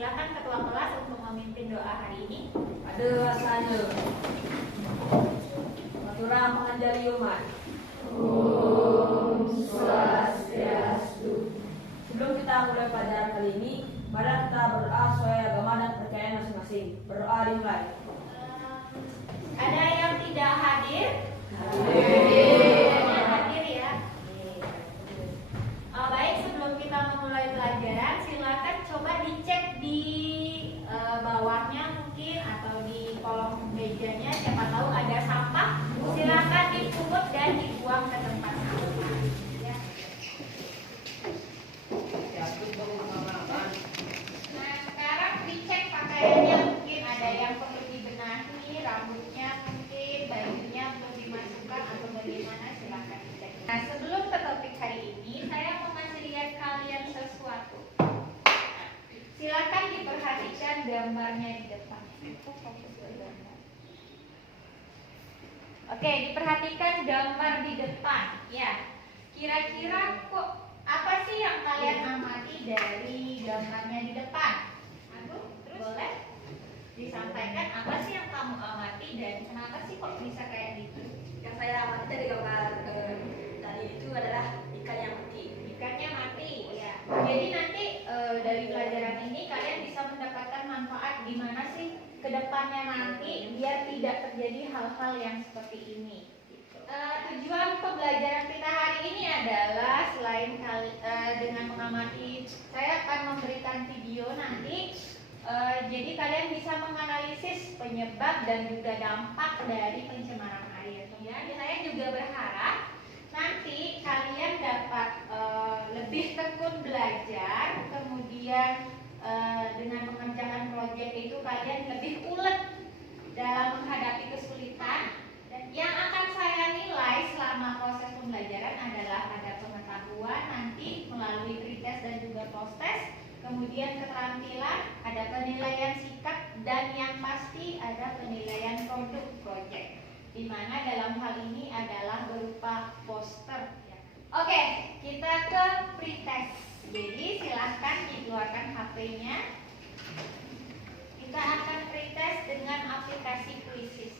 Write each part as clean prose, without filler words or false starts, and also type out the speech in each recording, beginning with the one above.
Silakan ketua kelas untuk memimpin doa hari ini. Ada rasanya. Maturang penganjali umat. Om Swastiastu. Sebelum kita mulai pelajaran kali ini, mari kita berdoa sesuai agama dan kepercayaan masing-masing. Berdoa dimulai. Ada yang tidak hadir? Hadir ya. Baik, sebelum kita memulai pelajaran, silakan coba dicek di bawahnya mungkin atau di kolom mejanya. Siapa tahu ada sampah, silakan dipungut dan dibuang ke tempat sampah. Ya. Nah, sekarang dicek pakaiannya, mungkin ada yang perlu dibenahi, rambutnya mungkin, bajunya belum dimasukkan atau bagaimana, silakan dicek. Nah, sebelum ke topik hari ini, saya mau ngasih lihat kalian sesuatu. Silakan diperhatikan gambarnya di depan. Oke, diperhatikan gambar di depan. Ya, kira-kira kok apa sih yang kalian amati dari gambarnya di depan? Boleh disampaikan apa sih yang kamu amati dan kenapa sih kok bisa kayak gitu? Yang saya amati dari gambar tadi itu adalah ikan yang mati. Ikannya mati, ya. Jadi nanti dari pelajaran ini kalian bisa mendapatkan manfaat gimana sih kedepannya nanti biar tidak terjadi hal-hal yang seperti ini. Tujuan pembelajaran kita hari ini adalah selain dengan mengamati, saya akan memberikan video nanti. Jadi kalian bisa menganalisis penyebab dan juga dampak dari pencemaran air. Ya, saya juga berharap nanti kalian dapat lebih tekun belajar, kemudian dengan mengerjakan proyek itu kalian lebih ulet dalam menghadapi kesulitan. Dan yang akan saya nilai selama proses pembelajaran adalah ada pengetahuan nanti melalui pretest dan juga post-test, kemudian keterampilan, ada penilaian sikap, dan yang pasti ada penilaian produk proyek, di mana dalam hal ini adalah berupa poster. Oke, kita ke pretest. Jadi silahkan dikeluarkan HP-nya. Kita akan pretest dengan aplikasi Quizzes.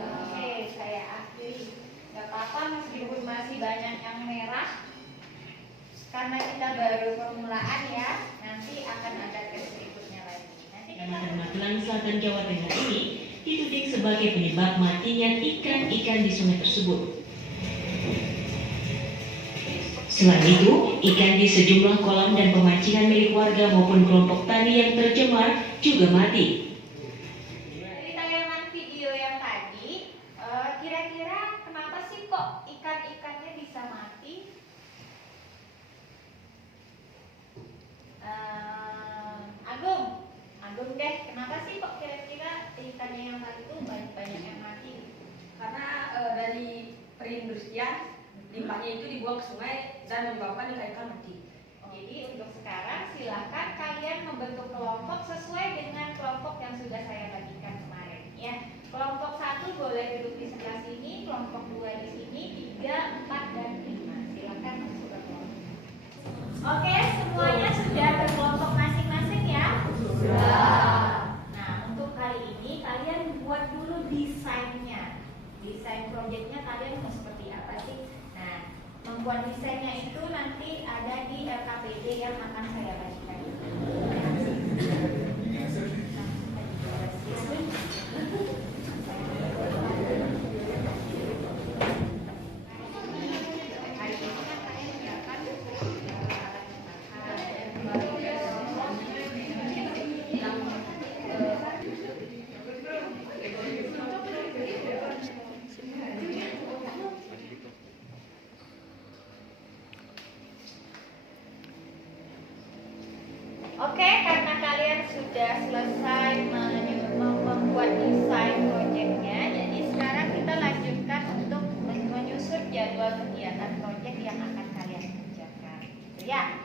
Oke, saya akhiri. Gak apa-apa meskipun masih banyak yang merah, karena kita baru permulaan ya. Nanti akan ada tes berikutnya lagi. Kecamatan Magelang Selatan, Jawa Tengah ini dituding sebagai penyebab matinya ikan-ikan di sungai tersebut. Selain itu, ikan di sejumlah kolam dan pemancingan milik warga maupun kelompok tani yang tercemar juga mati. Dari tayangan video yang tadi, kira-kira kenapa sih kok ikan-ikannya bisa mati? Agung deh, kenapa sih kok kira-kira ikannya yang mati itu banyak yang mati? Karena dari perindustrian limbahnya itu dibuang ke sungai dan menyebabkan ikan-ikan mati. Jadi untuk sekarang silakan kalian membentuk kelompok sesuai dengan kelompok yang sudah saya bagikan kemarin ya. Kelompok 1 boleh duduk di sebelah sini, kelompok 2 di sini, 3, 4, dan 5. Silakan masuk ke kelompok. Oke, semuanya sudah berkelompok masing-masing ya? Sudah. Nah, untuk kali ini kalian buat dulu desainnya. Desain proyeknya kalian mau seperti apa sih? Nah, membuat desainnya itu nanti ada di LKPD yang akan saya bagikan. Oke, karena kalian sudah selesai membuat desain proyeknya, jadi sekarang kita lanjutkan untuk menyusun jadwal kegiatan proyek yang akan kalian kerjakan. Ya.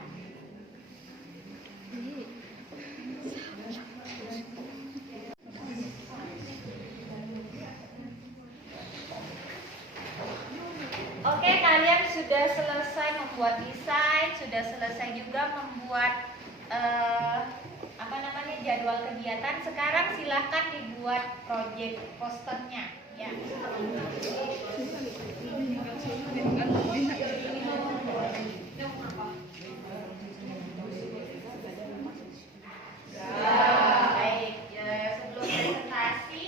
Oke, kalian sudah selesai membuat desain, sudah selesai juga membuat jadwal kegiatan. Sekarang silahkan dibuat proyek posternya, ya. Baik, ya, sebelum presentasi,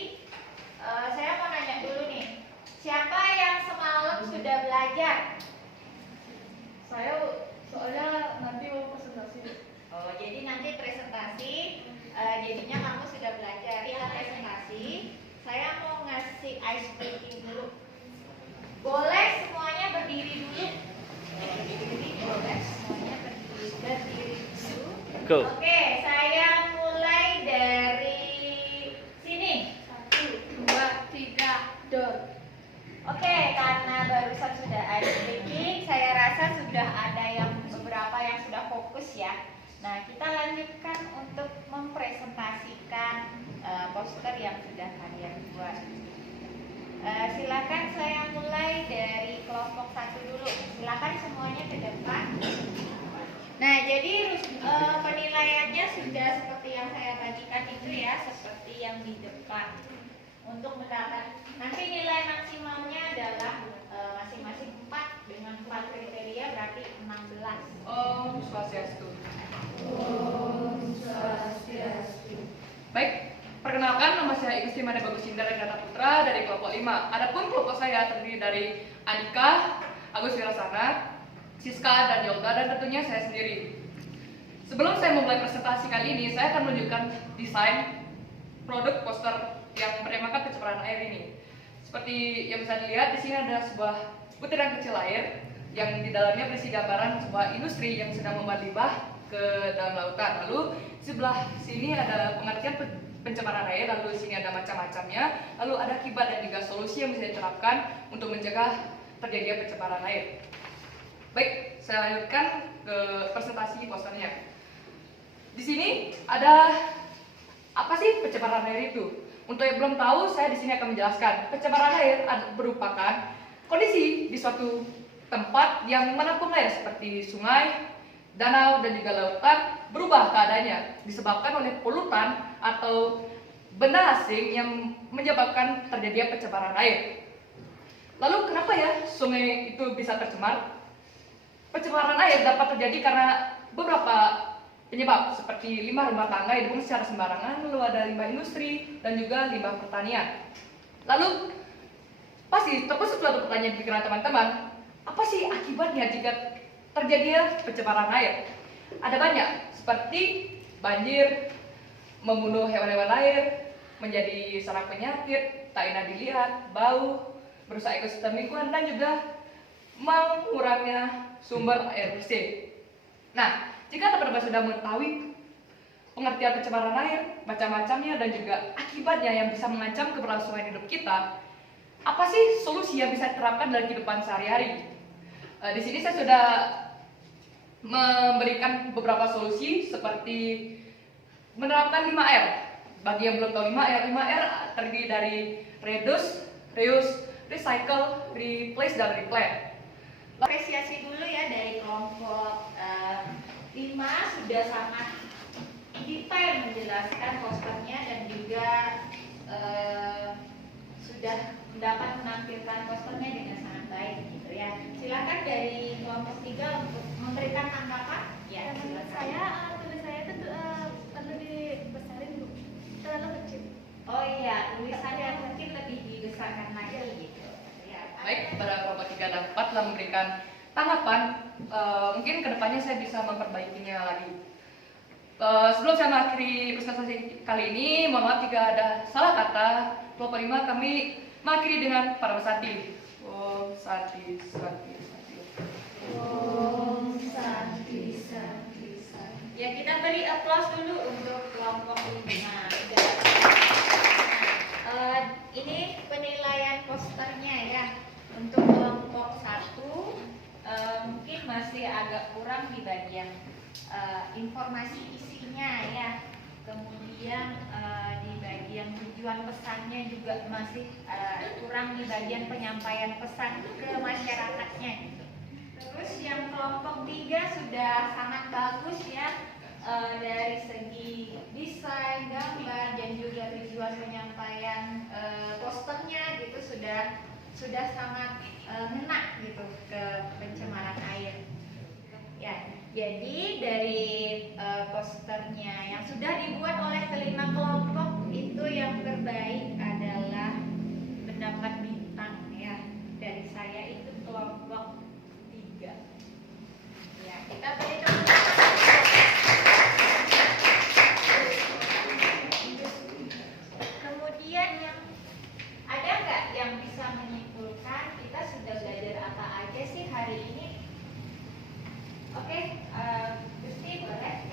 saya mau nanya dulu nih, siapa yang semalam sudah belajar? Saya soalnya nanti mau presentasi. Oh, jadi nanti presentasi, jadinya kamu sudah belajar. Setelah presentasi, saya mau ngasih ice breaking dulu. Boleh semuanya berdiri dulu. Berdiri, boleh semuanya berdiri dulu. Go. Oke, saya mulai dari sini. 1, 2, 3, door. Oke, karena barusan sudah ice breaking, saya rasa sudah ada yang beberapa yang sudah fokus ya. Nah, kita lanjutkan untuk mempresentasikan poster yang sudah kalian buat. Silakan saya mulai dari kelompok 1 dulu. Silakan semuanya ke depan. Nah, jadi penilaiannya sudah seperti yang saya bagikan itu ya, seperti yang di depan. Untuk mendapat nanti nilai maksimalnya adalah masing-masing 4 dengan 4 kriteria berarti 16. Om Swastiastu. Baik, perkenalkan nama saya Igusti Made Bagus Indra Renata Putra dari kelompok 5. Adapun kelompok saya terdiri dari Anika, Agus Wirasana, Siska, dan Yoga, dan tentunya saya sendiri. Sebelum saya memulai presentasi kali ini, saya akan menunjukkan desain produk poster yang menemakan pencemaran air ini. Seperti yang bisa dilihat, di sini ada sebuah butiran kecil air yang di dalamnya berisi gambaran sebuah industri yang sedang membuat limbah ke dalam lautan. Lalu di sebelah sini ada pengertian pencemaran air, lalu di sini ada macam-macamnya, lalu ada akibat dan juga solusi yang bisa diterapkan untuk mencegah terjadinya pencemaran air. Baik, saya lanjutkan ke presentasi posternya. Di sini ada apa sih pencemaran air itu? Untuk yang belum tahu, saya di sini akan menjelaskan. Pencemaran air merupakan kondisi di suatu tempat yang menampung air seperti sungai, danau, dan juga lautan berubah keadaannya disebabkan oleh polutan atau benda asing yang menyebabkan terjadinya pencemaran air. Lalu kenapa ya sungai itu bisa tercemar? Pencemaran air dapat terjadi karena beberapa penyebab seperti limbah rumah tangga yang dibuang secara sembarangan, lalu ada limbah industri dan juga limbah pertanian. Lalu pasti terpusat suatu pertanyaan di pikiran teman-teman, apa sih akibatnya jika terjadinya pencemaran air? Ada banyak, seperti banjir, membunuh hewan-hewan air, menjadi sarang penyakit, tak enak dilihat, bau, merusak ekosistem lingkungan, dan juga mengurangnya sumber air bersih. Nah, jika teman-teman sudah mengetahui pengertian pencemaran air, macam-macamnya, dan juga akibatnya yang bisa mengancam keberlangsungan hidup kita, apa sih solusi yang bisa diterapkan dalam kehidupan sehari-hari? Di sini saya sudah memberikan beberapa solusi seperti menerapkan 5R. Bagi yang belum tahu 5R, 5R terdiri dari reduce, reuse, recycle, replace, dan replant. Apresiasi dulu ya dari kelompok 5 sudah sangat detail menjelaskan posternya dan juga sudah dapat menampilkan posternya dengan sangat baik gitu ya. Silakan dari kelompok 3 untuk memberikan tanggapan. Ya, silakan. Tulis saya itu perlu dibesarin Bu, terlalu kecil. Oh iya, tulisannya mungkin lebih dibesarkan lagi gitu. Ya. Baik, pada kelompok 3 dan 4 telah memberikan tanggapan. Mungkin kedepannya saya bisa memperbaikinya lagi. Sebelum saya mengakhiri presentasi kali ini, mohon maaf jika ada salah kata. Kelompok 5 kami mengakhiri dengan para Santi. Om Santi, Santi, Santi. Om Santi, Santi, Santi. Ya, kita beri aplaus dulu untuk kelompok 5. Ini penilaian posternya ya. Untuk kelompok 1 mungkin masih agak kurang di bagian informasi isinya ya. Kemudian di bagian tujuan pesannya juga masih kurang di bagian penyampaian pesan ke masyarakatnya. Terus yang kelompok 3 sudah sangat bagus ya, dari segi desain, gambar, dan juga tujuan penyampaian posternya gitu sudah sangat ngena gitu ke pencemaran air. Ya, jadi dari posternya yang sudah dibuat oleh kelima kelompok itu yang terbaik adalah mendapat bintang ya. Dari saya itu kelompok 3. Ya, kita beri tepuk tangan. Kemudian yang ada nggak yang bisa menyimpulkan kita sudah belajar apa aja sih hari ini? Oke, Gusti boleh.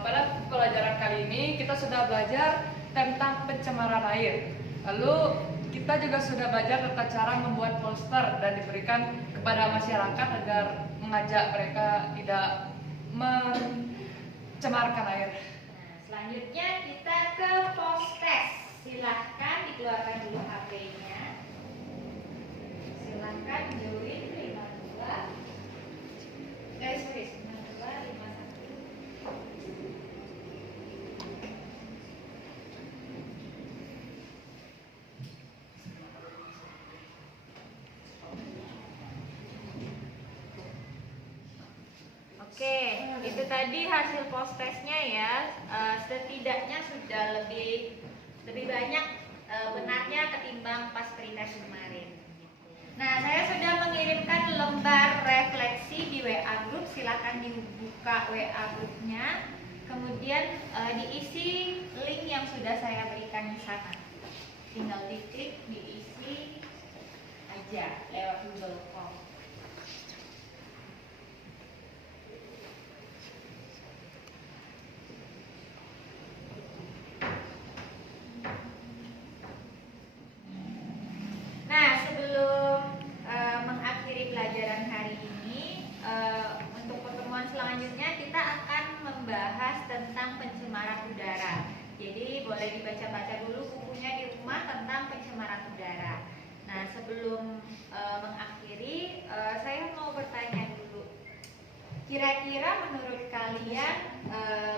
Pada pelajaran kali ini kita sudah belajar tentang pencemaran air. Lalu kita juga sudah belajar tentang cara membuat poster dan diberikan kepada masyarakat agar mengajak mereka tidak mencemarkan air. Nah, selanjutnya kita ke post-test. Silahkan dikeluarkan dulu HP-nya. Silahkan join 52. Sorry, 9251. Oke, itu tadi hasil post testnya ya. Setidaknya sudah lebih banyak benarnya ketimbang pas pretest kemarin. Nah, saya sudah mengirimkan lembar refleksi di WA group. Silakan dibuka WA grupnya. Kemudian diisi link yang sudah saya berikan di sana. Tinggal diklik, diisi aja lewat Google Form. Nah, sebelum mengakhiri pelajaran hari ini, untuk pertemuan selanjutnya kita akan membahas tentang pencemaran udara. Jadi boleh dibaca-baca dulu bukunya di rumah tentang pencemaran udara. Nah, sebelum mengakhiri, saya mau bertanya dulu. Kira-kira menurut kalian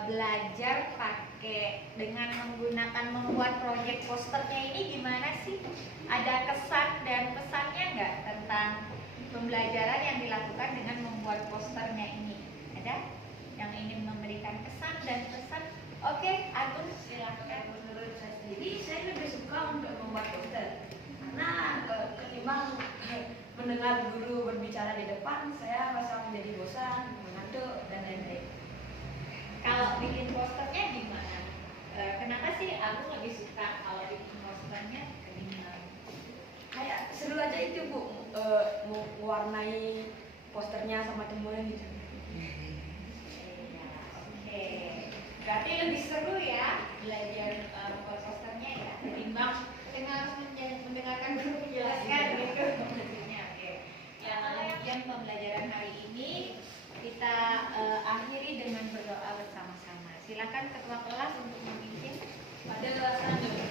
belajar pakai dengan menggunakan membuat proyek posternya ini gimana sih? Ada kesan dan pesannya nggak tentang pembelajaran yang dilakukan dengan membuat posternya ini? Ada yang ingin memberikan kesan dan pesan? Oke, Agus silahkan. Menurut saya sendiri, saya lebih suka untuk membuat poster karena ketimbang mendengar guru berbicara di depan, saya merasa menjadi bosan, mengantuk, dan lain-lain. Kalau bikin posternya gimana? Kenapa sih aku lebih suka kalau bikin posternya ketimbang? Kayak seru aja itu Bu, mewarnai posternya sama temuan gitu. Oke, berarti lebih seru ya belajar buat posternya ya ketimbang harus mendengarkan guru menjelaskan gitu. Maksudnya, oke. Ya, kemudian pembelajaran hari ini kita akhiri dengan berdoa bersama-sama. Silakan ketua kelas untuk memimpin pada selanjutnya.